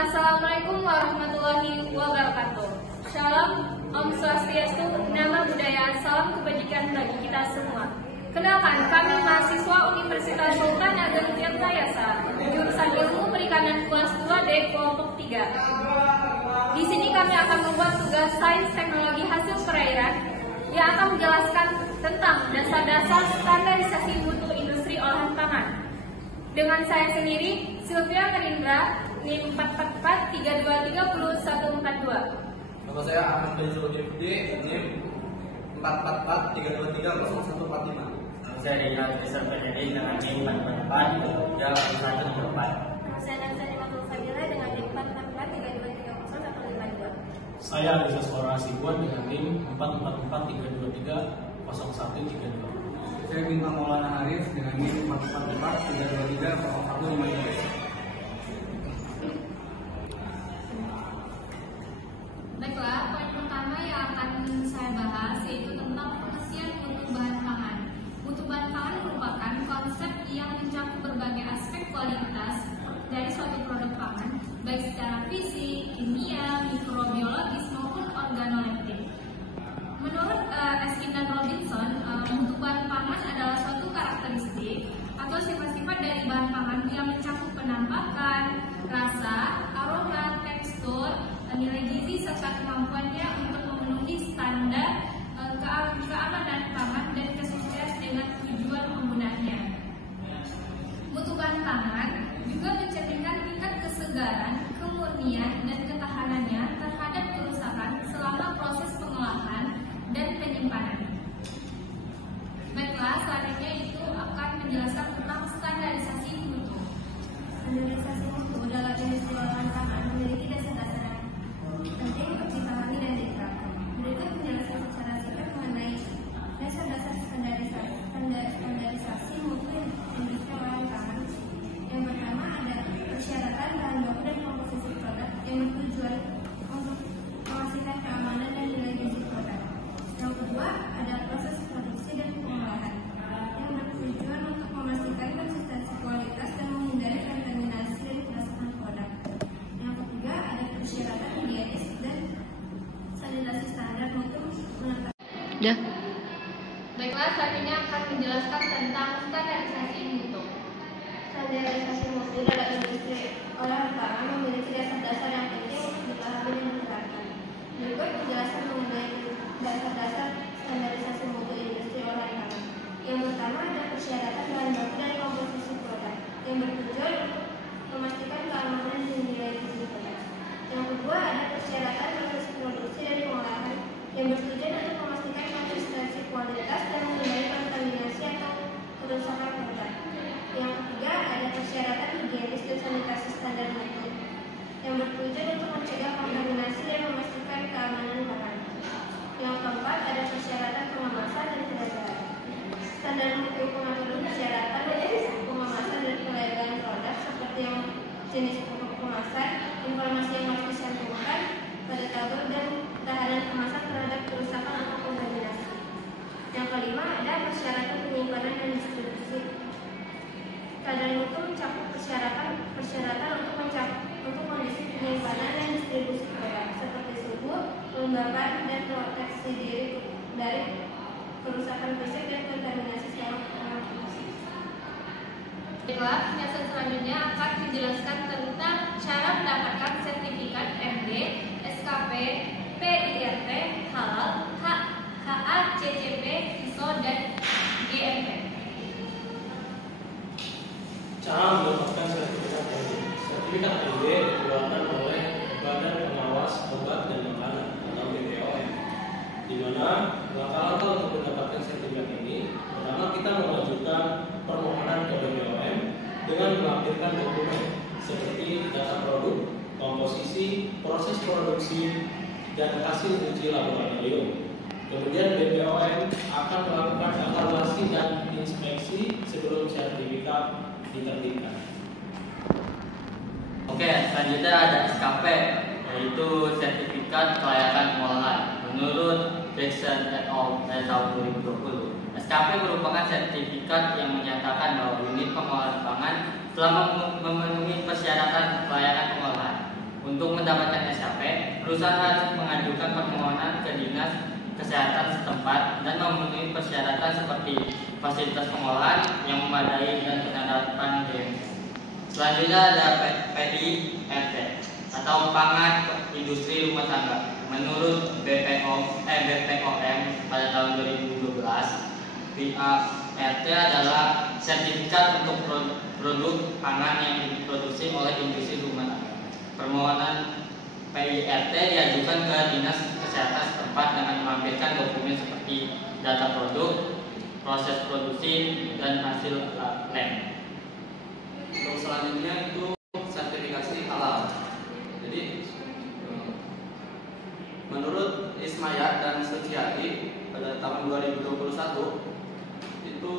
Assalamualaikum warahmatullahi wabarakatuh. Shalom, Om Swastiastu, Nama Budaya, Salam Kebajikan bagi kita semua. Kenalkan, kami mahasiswa Universitas Sultan Ageng Tirtayasa, jurusan Ilmu Perikanan kelas 2D kelompok 3. Di sini kami akan membuat tugas sains teknologi hasil perairan yang akan menjelaskan tentang dasar-dasar standarisasi mutu industri olahan pangan. Dengan saya sendiri, Sylvia Melindra, NIM 444323142. Nama saya Ahmad Faisul Gifti, NIM 44432300145. Nama saya Rinal Besar Penjadi dengan NIM 4443144. Nama saya Nazari Matul Fadila dengan NIM 44432300152. Saya Bisa Suara Sibuan dengan NIM 44432300132. Saya Bintang Maulana Haris dengan NIM 44432300153. Baiklah, poin pertama yang akan saya bahas yaitu tentang pengertian mutu bahan pangan. Mutu bahan pangan merupakan konsep yang mencakup berbagai aspek kualitas dari suatu produk pangan, baik secara fisik, kimia, mikrobiologis maupun organoleptik. Menurut Eskin dan Robinson, mutu bahan pangan adalah suatu karakteristik atau sifat-sifat dari bahan pangan yang mencakup penampakan, rasa, aroma, tekstur, nilai gizi serta kemampuannya untuk memenuhi standar keamanan pangan dan kesesuaian dengan tujuan penggunaannya. Mutu bahan pangan juga mencerminkan tingkat kesegaran, kemurnian, dan ketahanannya terhadap kerusakan selama proses pengolahan dan penyimpanan. Baiklah, selanjutnya itu akan menjelaskan tentang standarisasi mutu. Standarisasi mutu dalam industri olahan pangan memiliki dasar-dasar penting untuk dipahami dan diterapkan. Berikut penjelasan secara singkat mengenai dasar-dasar standarisasi mutu industri olahan pangan. Yang pertama ada persyaratan bahan baku dan komposisi produk yang bertujuan untuk memastikan keamanan dan nilai gizi produk. Yang kedua ada proses produksi dan pengolahan yang bertujuan untuk memastikan konsistensi kualitas dan menghindari kontaminasi dan kerusakan produk. Yang ketiga ada persyaratan higienis dan sanitasi standar mutu menetap. Baiklah, selanjutnya akan menjelaskan tentang standarisasi mutu. Standarisasi mutu dalam industri olahan pangan memiliki dasar-dasar yang penting untuk dipahami dan diterapkan. Berikut penjelasan mengenai dasar-dasar standarisasi mutu industri olahan pangan. Yang pertama ada persyaratan bahan baku dan komposisi produk yang bertujuan untuk memastikan keamanan dan nilai gizi produk. Yang kedua ada persyaratan proses produksi dan pengolahan yang bertujuan untuk memastikan konsistensi kualitas dan menghindari kontaminasi atau kerusakan produk. Yang ketiga ada persyaratan higienis dan sanitasi standar mutu yang bertujuan untuk mencegah kontaminasi dan memastikan keamanan pangan. Yang keempat ada persyaratan pengemasan dan pelayanan. Standar mutu mengatur persyaratan pengemasan dan pelayanan produk seperti yang jenis pokok kemasan, informasi yang harus dicantumkan pada tabel dan ketahanan kemasan terhadap kerusakan atau kontaminasi. Yang kelima ada persyaratan penyimpanan dan distribusi. Standar mutu mencakup persyaratan untuk kondisi penyimpanan dan distribusi produk seperti suhu, kelembapan, dan proteksi diri dari kerusakan fisik dan kontaminasi selama produksi. Baiklah, penjelasan selanjutnya akan menjelaskan tentang cara mendapatkan sertifikat MD, SKP, PIRT, Halal, HACCP, ISO, dan GMP. Cara mendapatkan sertifikat MD. Sertifikat MD dikeluarkan oleh Badan Pengawas Obat dan Makanan atau BPOM. Di mana langkah-langkah untuk mendapatkan sertifikat ini, pertama kita mengajukan permohonan ke BPOM dengan melampirkan dokumen seperti data produk, komposisi, proses produksi, dan hasil uji laboratorium. Kemudian BPOM akan melakukan evaluasi dan inspeksi sebelum sertifikat diterbitkan. Oke, selanjutnya ada SKP, yaitu Sertifikat Kelayakan Pengolahan. Menurut Jackson et al. Tahun 2020, SKP merupakan sertifikat yang menyatakan bahwa unit pengolahan pangan telah memenuhi persyaratan kelayakan pengolahan. Untuk mendapatkan SKP, perusahaan harus mengajukan permohonan ke Dinas Kesehatan setempat dan memenuhi persyaratan seperti fasilitas pengolahan yang memadai dan penerapan GMP. Selanjutnya ada PIRT atau pangan industri rumah tangga. Menurut BPOM pada tahun 2012, PIRT adalah sertifikat untuk produk pangan yang diproduksi oleh industri rumah tangga. Permohonan PIRT diajukan ke Dinas Kesehatan setempat dengan melampirkan dokumen seperti data produk, proses produksi, dan hasil lab. Untuk selanjutnya itu sertifikasi halal. Jadi menurut Ismayat dan Suciati pada tahun 2021 itu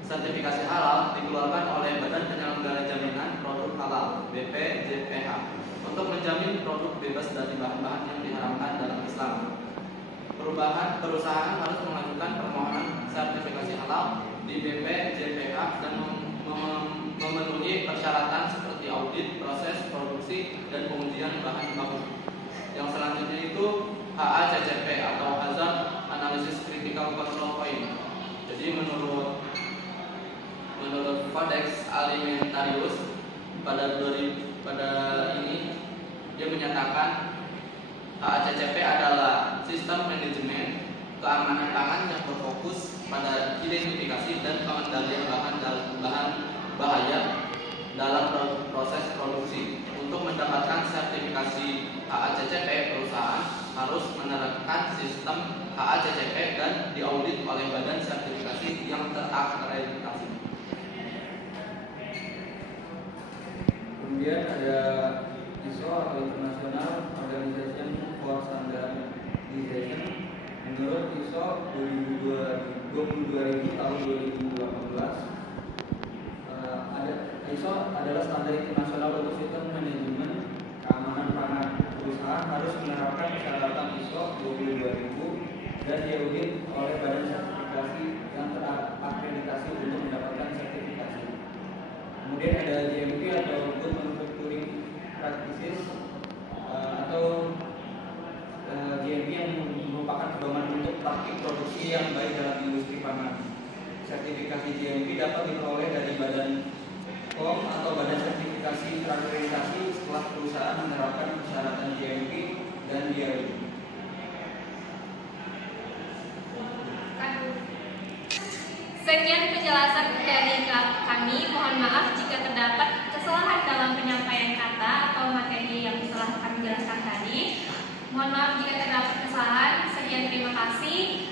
sertifikasi halal dikeluarkan oleh Badan Penyelenggara Jaminan Produk Halal (BPJPH) untuk menjamin produk bebas dari bahan-bahan yang diharamkan dalam Islam. Perusahaan harus mengajukan permohonan sertifikasi halal di BPJPH dan memenuhi persyaratan seperti audit, proses produksi, dan pengujian bahan baku. Yang selanjutnya itu HACCP atau Hazard Analysis Critical Control Point. Jadi menurut Codex Alimentarius pada ini dia menyatakan HACCP adalah sistem manajemen keamanan pangan yang berfokus pada identifikasi dan pengendalian bahan bahaya dalam proses produksi. Untuk mendapatkan sertifikasi HACCP, perusahaan harus menerapkan sistem HACCP dan diaudit oleh badan sertifikasi yang terakreditasi. Kemudian ada ISO atau International Organization for Standardization. Menurut ISO 22.000 tahun 2018, ISO adalah standar internasional untuk sistem manajemen keamanan pangan. Perusahaan harus menerapkan persyaratan ISO 22.000 dan diaudit oleh badan sertifikasi yang terakreditasi untuk mendapatkan sertifikasi. Kemudian ada GMP atau Good Manufacturing Practices atau GMP yang merupakan pedoman untuk praktik produksi yang baik dalam industri pangan. Sertifikasi GMP dapat diperoleh dari Badan POM atau Badan Sertifikasi Terakreditasi setelah perusahaan menerapkan persyaratan GMP dan DRI. Sekian penjelasan dari kami. Mohon maaf jika terdapat kesalahan dalam penyampaian kata atau materi yang telah kami jelaskan tadi. Mohon maaf jika terdapat kesalahan. Sekian, terima kasih.